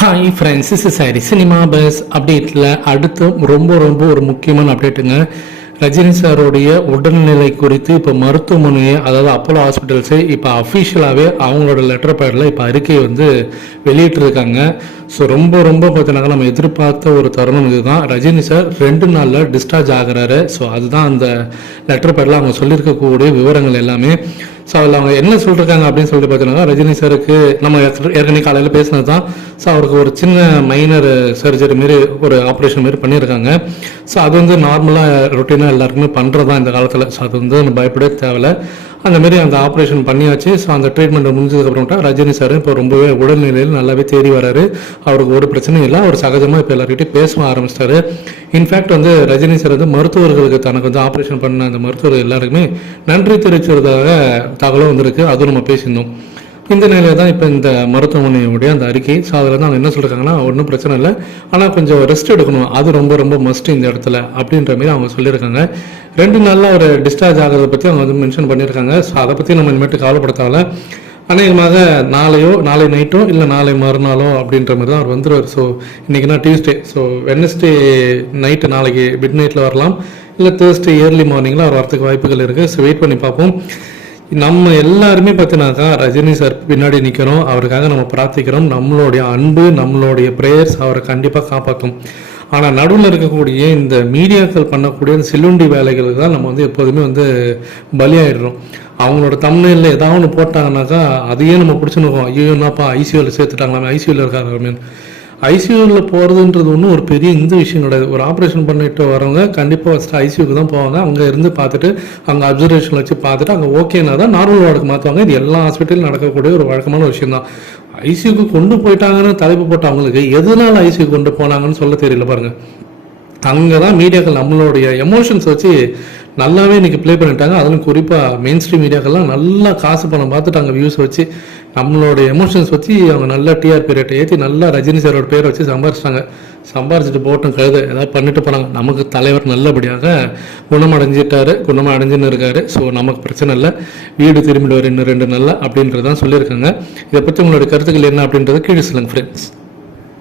Hi friends is sorry cinema buzz அப்டேட்டில் அடுத்து ரொம்ப ரொம்ப ஒரு முக்கியமான அப்டேட்டுங்க ரஜினி சாருடைய உடல்நிலை குறித்து இப்போ மருத்துவமனையை அதாவது அப்போலோ ஹாஸ்பிட்டல்ஸு இப்போ அஃபிஷியலாகவே அவங்களோட லெட்டர் பேடில் இப்போ அறிக்கையை வந்து வெளியிட்டிருக்காங்க. ஸோ ரொம்ப ரொம்ப பார்த்தீங்கன்னா நம்ம எதிர்பார்த்த ஒரு தருணம் இதுதான். ரஜினி சார் ரெண்டு நாளில் டிஸ்சார்ஜ் ஆகுறாரு. ஸோ அதுதான் அந்த லெட்டர் பேடில் அவங்க சொல்லியிருக்கக்கூடிய விவரங்கள் எல்லாமே. ஸோ அதில் அவங்க என்ன சொல்லிருக்காங்க அப்படின்னு சொல்லிட்டு பார்த்தீங்கன்னா ரஜினி சாருக்கு நம்ம ஏற்கனவே காலையில் பேசினது தான் ஸோ அவருக்கு ஒரு சின்ன மைனர் சர்ஜரி மாரி ஒரு ஆப்ரேஷன் மாரி பண்ணியிருக்காங்க ஸோ அது வந்து நார்மலாக ரொட்டீனாக எல்லாருக்குமே பண்ணுறது தான் இந்த காலத்தில். ஸோ அது வந்து நம்ம பயப்படவே தேவையில்ல. அந்த மாரி அந்த ஆப்ரேஷன் பண்ணியாச்சு. ஸோ அந்த ட்ரீட்மெண்ட் முடிஞ்சதுக்கப்புறம்ட்டா ரஜினி சார் இப்போ ரொம்பவே உடல்நிலையில் நல்லாவே தேடி வராரு. அவருக்கு ஒரு பிரச்சனையும் இல்லை அவர் சகஜமாக இப்போ எல்லாருக்கிட்டையும் பேச ஆரம்பிச்சிட்டாரு. இன்ஃபேக்ட் வந்து ரஜினி சார் வந்து மருத்துவர்களுக்கு தனக்கு வந்து ஆப்ரேஷன் பண்ண அந்த மருத்துவர் எல்லாருக்குமே நன்றி தெரிவிச்சதாக தகவலும் வந்திருக்கு. அதுவும் நம்ம பேசியிருந்தோம். இந்த நிலையில தான் இப்போ இந்த மருத்துவமனையுடைய அந்த அறிக்கை. ஸோ அதில் தான் அவங்க என்ன சொல்கிறாங்கன்னா ஒன்றும் பிரச்சனை இல்லை. ஆனால் கொஞ்சம் ரெஸ்ட் எடுக்கணும். அது ரொம்ப ரொம்ப மஸ்ட் இந்த இடத்துல அப்படின்ற மாதிரி அவங்க சொல்லியிருக்காங்க. ரெண்டு நாளில் ஒரு டிஸ்சார்ஜ் ஆகிறத பற்றி அவங்க வந்து மென்ஷன் பண்ணியிருக்காங்க. ஸோ அதை பற்றி நம்ம இனிமேட்டு கவலைப்படுத்தால அநேகமாக நாளையோ நாளை நைட்டோ இல்லை நாளை மறுநாளோ அப்படின்ற மாதிரி தான் அவர் வந்துடுவார் ஸோ இன்றைக்கினா டியூஸ்டே ஸோ வெனஸ்டே நைட்டு நாளைக்கு மிட் நைட்டில் வரலாம். இல்லை தேர்ஸ்டே இயர்லி மார்னிங்கில் அவர் வரத்துக்கு வாய்ப்புகள் இருக்குது ஸோ வெயிட் பண்ணி பார்ப்போம். நம்ம எல்லாருமே பார்த்தினாக்கா ரஜினி சார் பின்னாடி நிற்கிறோம் அவருக்காக நம்ம பிரார்த்திக்கிறோம். நம்மளுடைய அன்பு நம்மளுடைய ப்ரேயர்ஸ் அவரை கண்டிப்பாக காப்பாற்றும் ஆனால் நடுவில் இருக்கக்கூடிய இந்த மீடியாக்கள் பண்ணக்கூடிய சிலுண்டி சில்லுண்டி வேலைகளுக்கு தான் நம்ம வந்து எப்போதுமே வந்து பலியாயிடுறோம். அவங்களோட தமிழில் ஏதாவது ஒன்று போட்டாங்கன்னாக்கா அதையே நம்ம பிடிச்சுன்னு ஐயோ என்னப்பா ஐசியூவில் சேர்த்துட்டாங்களாமே ஐசியூவில் இருக்காங்க ஐசியூவில் போகிறதுன்றது ஒன்றும் ஒரு பெரிய இந்த விஷயம் கிடையாது. ஒரு ஆப்ரேஷன் பண்ணிட்டு வரவங்க கண்டிப்பாக ஃபஸ்ட்டு ஐசியூக்கு தான் போவாங்க. அங்கே இருந்து பார்த்துட்டு அங்கே அப்சர்வேஷன் வச்சு பார்த்துட்டு அங்கே ஓகேனா தான் நார்மல் வார்டுக்கு மாற்றுவாங்க இது எல்லா ஹாஸ்பிட்டலும் நடக்கக்கூடிய ஒரு வழக்கமான விஷயம் தான். ஐசியூக்கு கொண்டு போயிட்டாங்கன்னு தலைப்பு போட்ட அவங்களுக்கு எதனால ஐசியூ கொண்டு போனாங்கன்னு சொல்ல தெரியல பாருங்கள் அங்கே தான் மீடியாக்கள் நம்மளுடைய எமோஷன்ஸ் வச்சு நல்லாவே இன்னைக்கு ப்ளே பண்ணிட்டாங்க. அதிலும் குறிப்பாக மெயின் ஸ்ட்ரீம் மீடியாக்கெல்லாம் நல்லா காசு பணம் பார்த்துட்டாங்க வியூஸ் வச்சு. நம்மளோட எமோஷன்ஸ் வச்சு அவங்க நல்லா டிஆர்பி ரேட்டை ஏற்றி நல்லா ரஜினி சாரோட பேரை வச்சு சம்பாரிச்சிட்டாங்க. சம்பாரிச்சிட்டு போட்டோம் கழுது. ஏதாவது பண்ணிட்டு போனாங்க. நமக்கு தலைவர் நல்லபடியாக குணமடைஞ்சிட்டாரு. குணமடைஞ்சுன்னு இருக்காரு. ஸோ நமக்கு பிரச்சனை இல்லை. வீடு திரும்பிடுவார். இன்னும் ரெண்டு நல்லா அப்படின்றதான் சொல்லியிருக்காங்க. இதை பற்றி உங்களோட கருத்துக்கள் என்ன அப்படின்றத கீழே சொல்லுங்கள் ஃப்ரெண்ட்ஸ்